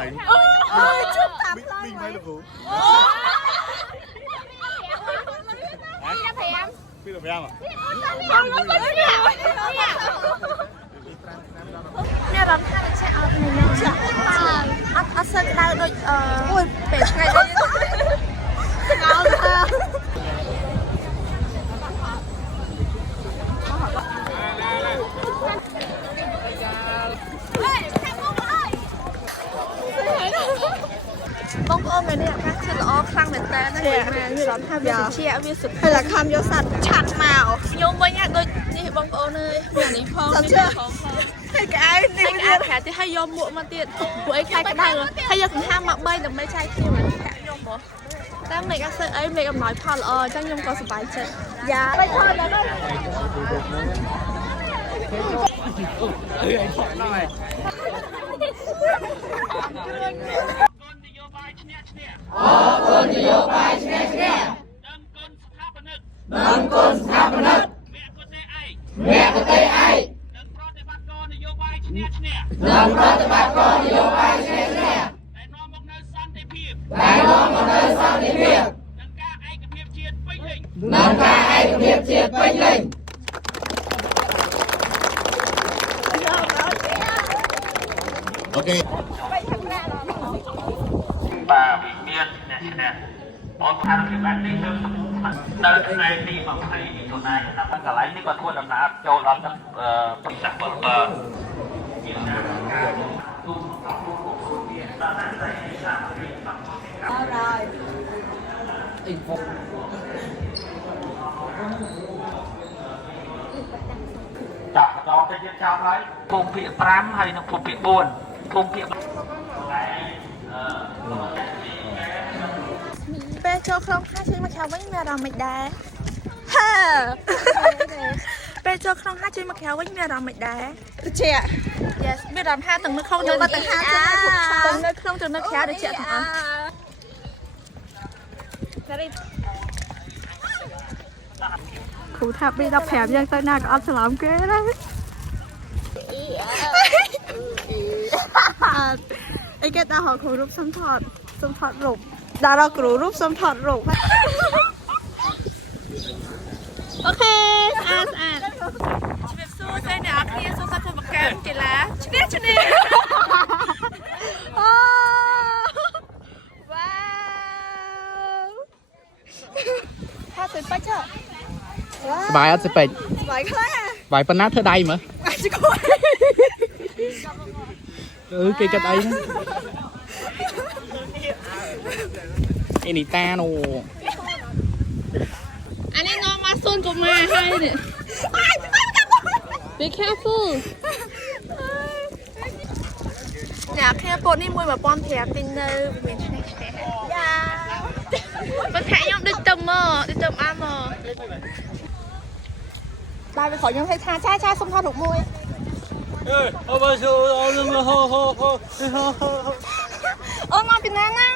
thành chụp tạm mình mấy được cú biết được em à nè đón hai là chạy ớt này nè ớt sơn đau đôi ôi bể cái đấy ngon ha bông ôm này nè các chị là khăn mệt ta nó nè như đón hai giờ chia với sụp hay là khăn vô sạch chặt màu nhung với nhá đôi như bông ôm ơi nhà này phong hay cái khả thì hay vô muộn mà tiền của ấy khai cái này rồi hay giờ cũng ham mặc bay được mấy chai kia mà cả nhung bỏ ta mẹ các sợi ấy mẹ cầm nói pha là chắc nhung có sự bài chân dạ bây giờ là đây Nâng côn tháp nứt mẹ có tay ai nâng pro tế bạc con nយោបាយឈ្នះឈ្នះតែនាំមកនៅសន្តិភាពនិងការឯកភាពជាតិពេញលេញok បាទវិមានឈ្នះបងថាភាពអានេះគឺនៅថ្ងៃទី20មិថុនាឆ្នាំកន្លែងនេះក៏ធ្វើដំណើរចូលដល់ទឹកពិសាបើចាប់ចោលទៅទៀតចាប់ហើយភូមិភាគ5ហើយនិងភូមិភាគ4ភូមិភាគពេលចូលក្នុងហាជួយមកខាងវិញមានអារម្មណ៍មិនដែរហាពេលចូលក្នុងហាជួយមកខាងវិញមានអារម្មណ៍មិនដែរត្រជាក់ Yes មានអារម្មណ៍ថាទាំងនៅក្នុងទាំងនៅខាងទាំងនៅក្នុងទាំងនៅក្រៅត្រជាក់ទាំងអស់គ្រូថាពី15យ៉ាងទៅណាក៏អត់ឆ្លងគេដែរអីគេតាហៅគ្រូរូបសំថតរូបតារកគ្រូរូបសំថតរូបអូខេស្អាតជំរាបសួរសេអ្នកនរគ្នាសូមសាធ្វើបកាមកីឡាឈ្នះអូវ៉ាវថាសិបាច់ចុះ สบายอ่ะสิเป็ด ស្បាយខ្លាំង ไหวปะนะเธอได้มั้ย អាចគួរ គេកាត់អីណាអេនីតាណូអានេះនាំមកសូនកុមារហើយនេះ Be careful អ្នកគ្នាពតនេះ1500ទិញនៅមានឆ្នេះយ៉ាបើថាខ្ញុំដូចទៅអាមកដល់វាខខ្ញុំឲ្យថាចាសុំថតរូបមួយអូមកពីណាណា